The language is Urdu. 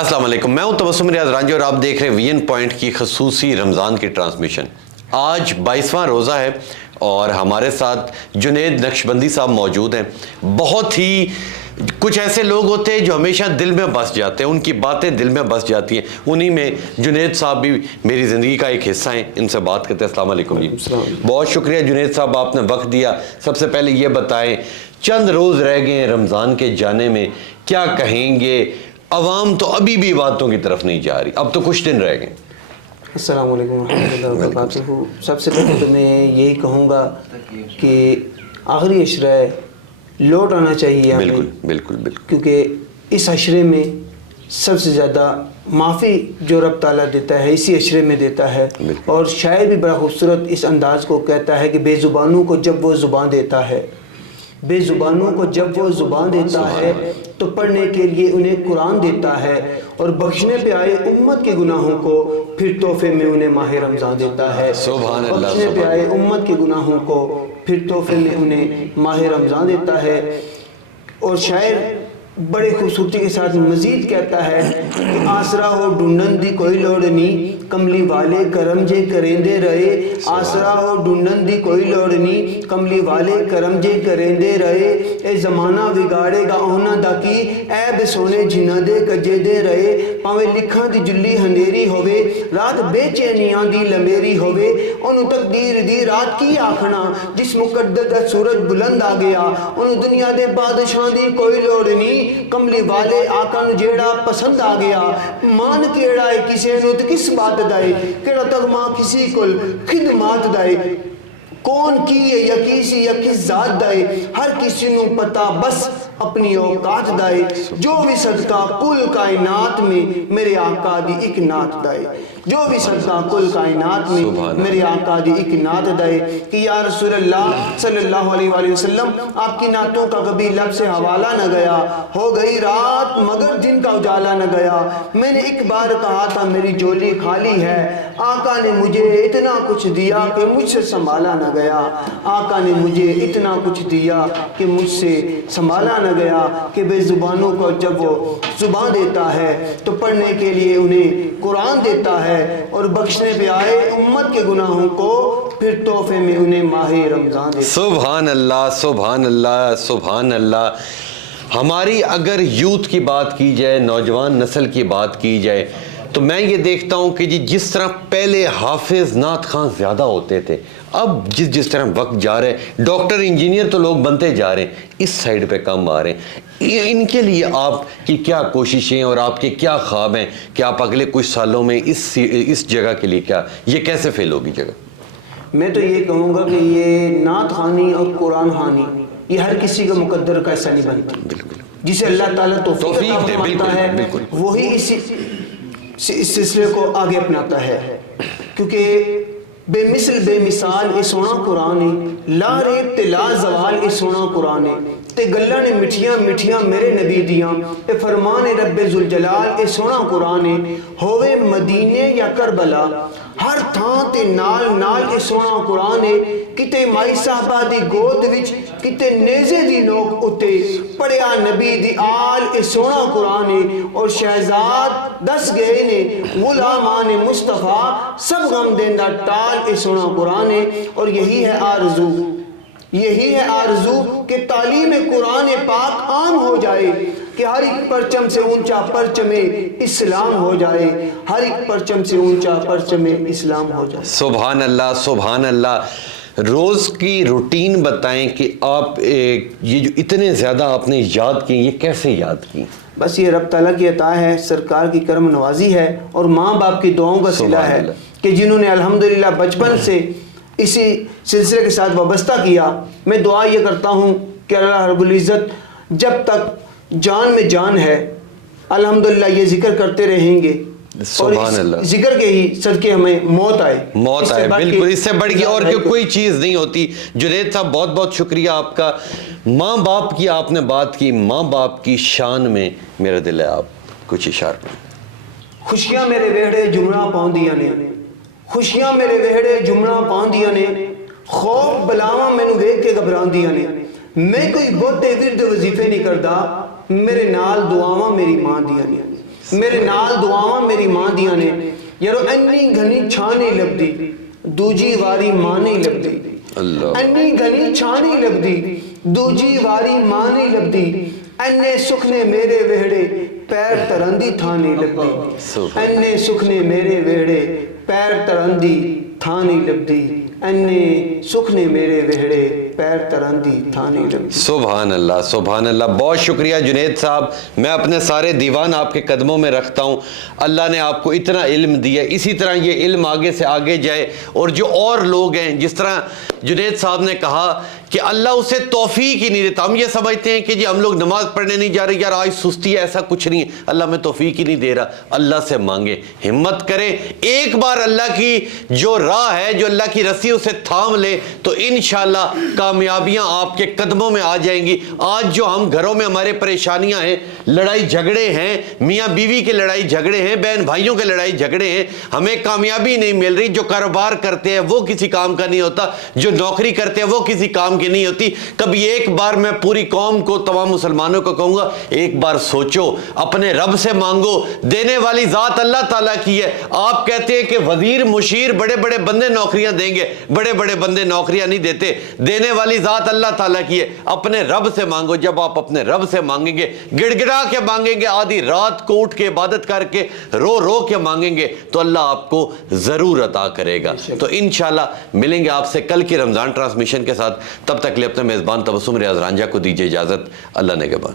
السلام علیکم، میں ہوں تبسم ریاض رانجی اور آپ دیکھ رہے ہیں وی این پوائنٹ کی خصوصی رمضان کی ٹرانسمیشن۔ آج 22واں روزہ ہے اور ہمارے ساتھ جنید نقشبندی صاحب موجود ہیں۔ بہت ہی کچھ ایسے لوگ ہوتے ہیں جو ہمیشہ دل میں بس جاتے ہیں، ان کی باتیں دل میں بس جاتی ہیں، انہی میں جنید صاحب بھی میری زندگی کا ایک حصہ ہیں۔ ان سے بات کرتے ہیں۔ السلام علیکم جی۔ بہت شکریہ جنید صاحب، آپ نے وقت دیا۔ سب سے پہلے یہ بتائیں، چند روز رہ گئے ہیں رمضان کے جانے میں، کیا کہیں گے؟ عوام تو ابھی بھی باتوں کی طرف نہیں جا رہی، اب تو کچھ دن رہ گئے۔ السلام علیکم ورحمۃ اللہ وبرکاتہ۔ سب سے پہلے تو میں یہی کہوں گا کہ آخری عشرہ لوٹ آنا چاہیے ہمیں، بالکل بالکل بالکل، کیونکہ اس عشرے میں سب سے زیادہ معافی جو رب تعالیٰ دیتا ہے اسی عشرے میں دیتا ہے۔ اور شاعر بھی بڑا خوبصورت اس انداز کو کہتا ہے کہ بے زبانوں کو جب وہ زبان دیتا ہے، بے زبانوں کو جب وہ زبان دیتا ہے تو پڑھنے کے لیے انہیں قرآن دیتا ہے، اور بخشنے پہ آئے امت کے گناہوں کو پھر تحفے میں انہیں ماہ رمضان دیتا ہے۔ سبحان اللہ، بخشنے پہ آئے امت کے گناہوں کو پھر تحفے میں انہیں ماہ رمضان دیتا ہے۔ اور شاعر بڑے خوبصورتی کے ساتھ مزید کہتا ہے کہ آسرا ہو ڈھونڈن دی کوئی لوڑ نہیں، کملی والے کرم جے کریندے رہے۔ آسرا ہو ڈھونڈن دی کوئی لوڑ نہیں، کملی والے کرم جے کریندے رہے۔ اے زمانہ بگاڑے گا اونا دا کی، عیب سونے جنہ دے کجے دے رہے۔ پاویں لکھاں دی جلی ہنیری ہوے، رات بے چینیاں دی لمیری ہوے۔ انہوں تقدیر دی رات کی آکھنا، جس مقدر دا سورج بلند آ گیا۔ انہوں دنیا دے بادشاہ دی کوئی لوڑ نہیں، کملی والے آقا نو جیڑا پسند آ گیا۔ مان کیڑا ہے کسے نو تے کس بات دائے، کیڑا تغمہ کسی کل خدمات دائے۔ کون کی ہے یا کسی یا کس ذات دائے، ہر کسی نو پتا بس اپنی اوقات دائے۔ جو بھی صدقہ کل کائنات میں میرے آقا دی ایک نعت دائے، جو بھی صدقہ کل کائنات میں میرے آقا دی ایک نعت دائے کہ یا رسول اللہ صلی اللہ علیہ وآلہ وسلم، آپ کی نعتوں کا کبھی لب سے حوالہ نہ گیا۔ ہو گئی رات مگر دن کا اجالا نہ گیا۔ میں نے ایک بار کہا تھا میری جولی خالی ہے، آقا نے مجھے اتنا کچھ دیا کہ مجھ سے سنبھالا نہ گیا۔ آقا نے مجھے اتنا کچھ دیا کہ مجھ سے سنبھالا نہ گیا۔ کہ بے زبانوں کو جب وہ زبان دیتا ہے تو پڑھنے کے لیے انہیں قرآن دیتا ہے، اور بخشنے پہ آئے امت کے گناہوں کو پھر تحفے میں انہیں ماہ رمضان دیتا ہے۔ سبحان اللہ سبحان اللہ سبحان اللہ۔ ہماری اگر یوتھ کی بات کی جائے، نوجوان نسل کی بات کی جائے، تو میں یہ دیکھتا ہوں کہ جس طرح پہلے حافظ نعت خواں زیادہ ہوتے تھے، اب جس طرح وقت جا رہے ہیں ڈاکٹر انجینئر تو لوگ بنتے جا رہے ہیں، اس سائیڈ پہ کم آ رہے ہیں۔ ان کے لیے آپ کی کیا کوششیں اور آپ کے کیا خواب ہیں کہ آپ اگلے کچھ سالوں میں اس جگہ کے لیے کیا، یہ کیسے فیل ہوگی جگہ؟ میں تو یہ کہوں گا کہ یہ نعت خوانی اور قرآن خوانی یہ ہر کسی کا مقدر کا ایسا نہیں بنتا۔ بالکل، جسے اللہ تعالیٰ توفیق عطا فرماتا ہے وہی اس سلسلے کو آگے اپناتا ہے، کیونکہ بے مثل بے مثال اے سونا قرآن ہے، لا ریب تے لا زوال اے سونا قرآن ہے، تے گلہ نے مٹھیاں مٹھیاں میرے نبی دیاں، اے فرمان رب ذوالجلال اے سونا قرآن ہے۔ ہووے مدینے یا کربلا ہر تھان تے نال نال اے سونا قرآن ہے۔ کتے مائی صاحبہ دی گود وچ کتے نیزے دی نوک اتے، پڑھیا نبی دی آل اے سونا قرآن ہے۔ اور شہزاد دس گئے نے غلامان مصطفیٰ، سب غم دیندہ ٹال اے سونا قرآن ہے۔ اور یہی ہے آرزو، یہی ہے آرزو کہ تعلیم قرآن پاک عام ہو جائے، کہ ہر ایک پرچم سے اونچا پرچم اسلام ہو جائے، ہر ایک پرچم سے اونچا پرچم اسلام ہو جائے۔ سبحان اللہ سبحان اللہ۔ روز کی روٹین بتائیں کہ آپ یہ جو اتنے زیادہ آپ نے یاد کی، یہ کیسے یاد کی؟ بس یہ رب تعالیٰ کی عطا ہے، سرکار کی کرم نوازی ہے، اور ماں باپ کی دعاؤں کا صلہ ہے کہ جنہوں نے الحمدللہ بچپن سے اسی سلسلے کے ساتھ وابستہ کیا۔ میں دعا یہ کرتا ہوں کہ اللہ رب العزت جب تک جان میں جان ہے الحمدللہ یہ ذکر کرتے رہیں گے، سبحان اللہ، ذکر کے ہی صدقے ہمیں موت آئے، بالکل اس سے بڑھ کے اور کوئی چیز نہیں ہوتی۔ جنید صاحب بہت بہت شکریہ آپ کا۔ ماں باپ کی آپ نے بات کی، ماں باپ کی شان میں میرا دل ہے آپ کچھ اشارہ کریں۔ خوشیاں میرے ویڑے جمعہ پاؤندیاں نے، خوشیاں میرے ویڑے جمعہ پاؤندیاں نے، خوف بلاواں مینوں ویکھ کے گھبراندیاں نے۔ میں کوئی بہتے ورد وظیفے نہیں کردا، میرے نال دعاواں میری ماں دیاں نے۔ میرے نال دعاواں میری ماں دیاں نے یارو اینی گھنی چھاں نہیں لبدی دوجی واری ماں نہیں لبدی اللہ اینی گھنی چھاں نہیں لبدی دوجی واری ماں نہیں لبدی اینے سکھنے میرے وہڑے پیر ترندی تھاں نہیں لبدی اینے سکھنے میرے وہڑے پیر ترندی تھاں نہیں لبدی اینے سکھنے میرے وہڑے پیر ترندی تھاں نہیں لبدی. سبحان اللہ سبحان اللہ. بہت شکریہ جنید صاحب. میں اپنے سارے دیوان آپ کے قدموں میں رکھتا ہوں. اللہ نے آپ کو اتنا علم دیا, اسی طرح یہ علم آگے سے آگے جائے, اور جو اور لوگ ہیں جس طرح جنید صاحب نے کہا کہ اللہ اسے توفیق ہی نہیں دیتا. ہم یہ سمجھتے ہیں کہ جی ہم لوگ نماز پڑھنے نہیں جا رہے, یار آج سستی ہے, ایسا کچھ نہیں ہے. اللہ میں توفیق ہی نہیں دے رہا. اللہ سے مانگے, ہمت کریں, ایک بار اللہ کی جو راہ ہے, جو اللہ کی رسی اسے تھام لے تو انشاءاللہ کامیابیاں آپ کے قدموں میں آ جائیں گی. آج جو ہم گھروں میں ہمارے پریشانیاں ہیں, لڑائی جھگڑے ہیں, میاں بیوی کے لڑائی جھگڑے ہیں, بہن بھائیوں کے لڑائی جھگڑے ہیں, ہمیں کامیابی نہیں مل رہی. جو کاروبار کرتے ہیں وہ کسی کام کا نہیں ہوتا, جو نوکری کرتے ہیں وہ کسی کام کی نہیں ہوتی. کبھی ایک بار میں پوری قوم کو, تمام مسلمانوں کو کہوں گا, ایک بار سوچو, اپنے رب سے مانگو. دینے والی ذات اللہ تعالیٰ کی ہے. آپ کہتے ہیں کہ وزیر مشیر بڑے بڑے بندے نوکریاں دیں گے, بڑے بڑے بندے نوکریاں نہیں دیتے. دینے والی ذات اللہ تعالیٰ کی ہے. اپنے رب سے مانگو. جب آپ اپنے رب سے مانگیں گے, گڑ گڑا کے مانگیں گے, آدھی رات کو اٹھ کے عبادت کر کے رو رو کے مانگیں گے, تو اللہ آپ کو ضرور عطا کرے گا. تو انشاءاللہ ملیں گے آپ سے کل کی رمضان ٹرانسمیشن کے ساتھ. تب تک لیے اپنے میزبان تبسم ریاض رانجھا کو دیجیے اجازت. اللہ نگہبان.